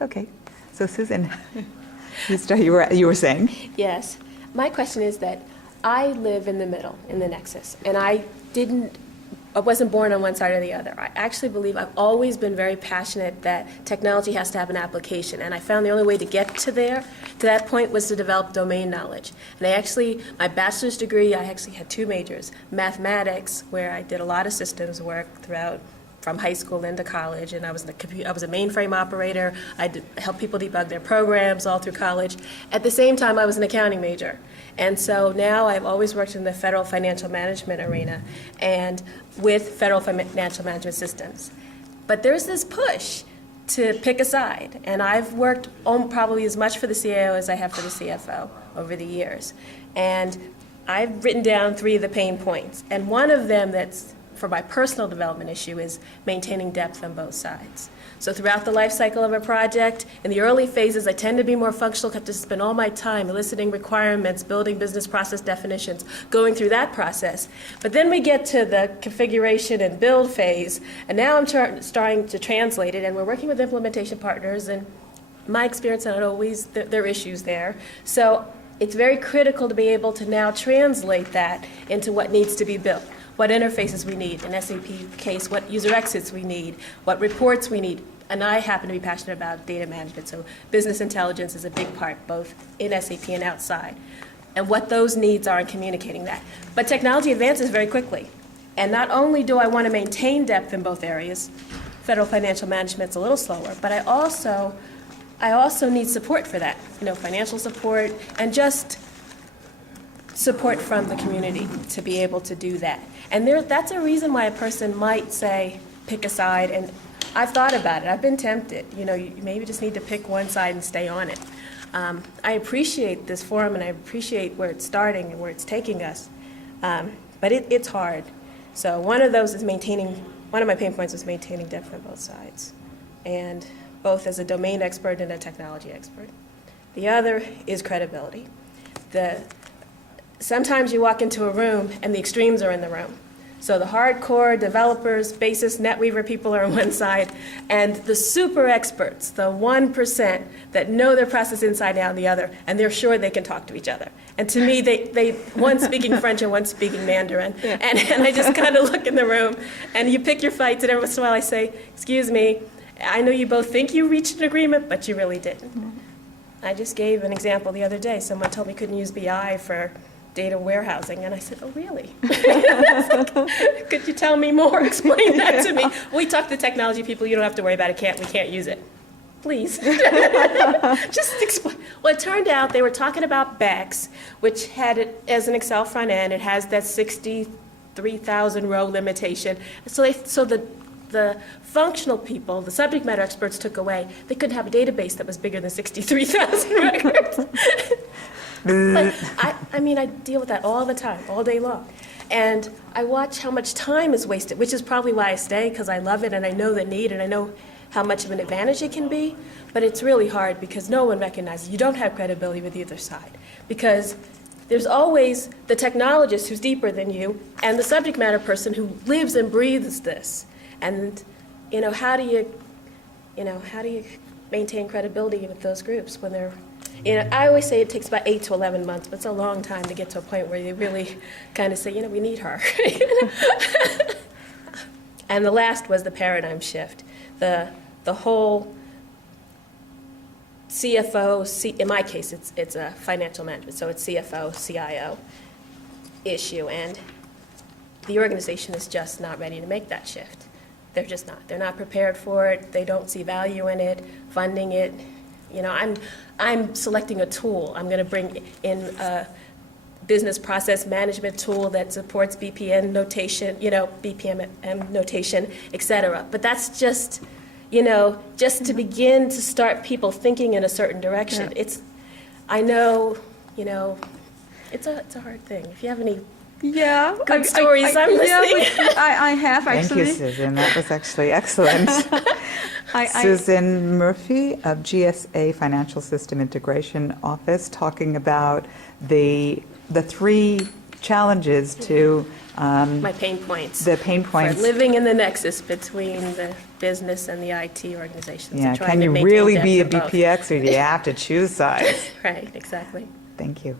Okay. So Susan, you were saying? Yes. My question is that I live in the middle, in the Nexus, and I wasn't born on one side or the other. I actually believe I've always been very passionate that technology has to have an application, and I found the only way to get to that point was to develop domain knowledge. And my bachelor's degree, I actually had two majors: mathematics, where I did a lot of systems work throughout from high school into college, and I was a mainframe operator. I helped people debug their programs all through college. At the same time, I was an accounting major. And so now I've always worked in the federal financial management arena and with federal financial management systems. But there's this push to pick a side, and I've worked probably as much for the CIO as I have for the CFO over the years. And I've written down 3 of the pain points, and one of them that's for my personal development issue is maintaining depth on both sides. So throughout the life cycle of a project, in the early phases, I tend to be more functional, have to spend all my time eliciting requirements, building business process definitions, going through that process. But then we get to the configuration and build phase, and now I'm starting to translate it, and we're working with implementation partners, and my experience, not always, there are issues there. So it's very critical to be able to now translate that into what needs to be built. What interfaces we need, in SAP case, what user exits we need, what reports we need. And I happen to be passionate about data management, so business intelligence is a big part, both in SAP and outside, and what those needs are in communicating that. But technology advances very quickly. And not only do I want to maintain depth in both areas, federal financial management's a little slower, but I also need support for that, financial support and just support from the community to be able to do that. And that's a reason why a person might say, pick a side, and I've thought about it. I've been tempted. You maybe just need to pick one side and stay on it. I appreciate this forum, and I appreciate where it's starting and where it's taking us, but it's hard. So one of my pain points was maintaining depth on both sides, and both as a domain expert and a technology expert. The other is credibility. Sometimes you walk into a room and the extremes are in the room. So the hardcore developers, basis, NetWeaver people are on one side, and the super experts, the 1% that know their process inside out on the other, and they're sure they can talk to each other. And to me, one speaking French and one speaking Mandarin. Yeah. And I just kind of look in the room, and you pick your fights, and every once in a while I say, excuse me, I know you both think you reached an agreement, but you really didn't. Mm-hmm. I just gave an example the other day. Someone told me couldn't use BI for data warehousing, and I said, oh, really? Could you tell me more? Explain that to me. We talk to technology people, you don't have to worry about it, we can't use it. Please. Just explain. Well, it turned out they were talking about BEX, which had it as an Excel front end. It has that 63,000 row limitation. So the functional people, the subject matter experts took away. They couldn't have a database that was bigger than 63,000 records. But I deal with that all the time, all day long. And I watch how much time is wasted, which is probably why I stay, because I love it and I know the need and I know how much of an advantage it can be. But it's really hard because no one recognizes you don't have credibility with either side. Because there's always the technologist who's deeper than you and the subject matter person who lives and breathes this. And how do you maintain credibility with those groups when they're I always say it takes about 8 to 11 months, but it's a long time to get to a point where you really kind of say, we need her. And the last was the paradigm shift. The whole CFO, in my case, it's a financial management, so it's CFO, CIO issue, and the organization is just not ready to make that shift. They're just not. They're not prepared for it. They don't see value in it, funding it. I'm selecting a tool. I'm going to bring in a business process management tool that supports BPM notation, BPM notation, et cetera. But that's just, just to begin to start people thinking in a certain direction. Yeah. I know, it's a hard thing. If you have any good stories, I'm listening. I have, actually. Thank you, Susan. That was actually excellent. Susan Murphy of GSA Financial System Integration Office, talking about the 3 challenges to my pain points. The pain points. For living in the nexus between the business and the IT organizations. Yeah, and trying can to you maintain really depth be a in both. BPX or do you have to choose sides? Right, exactly. Thank you.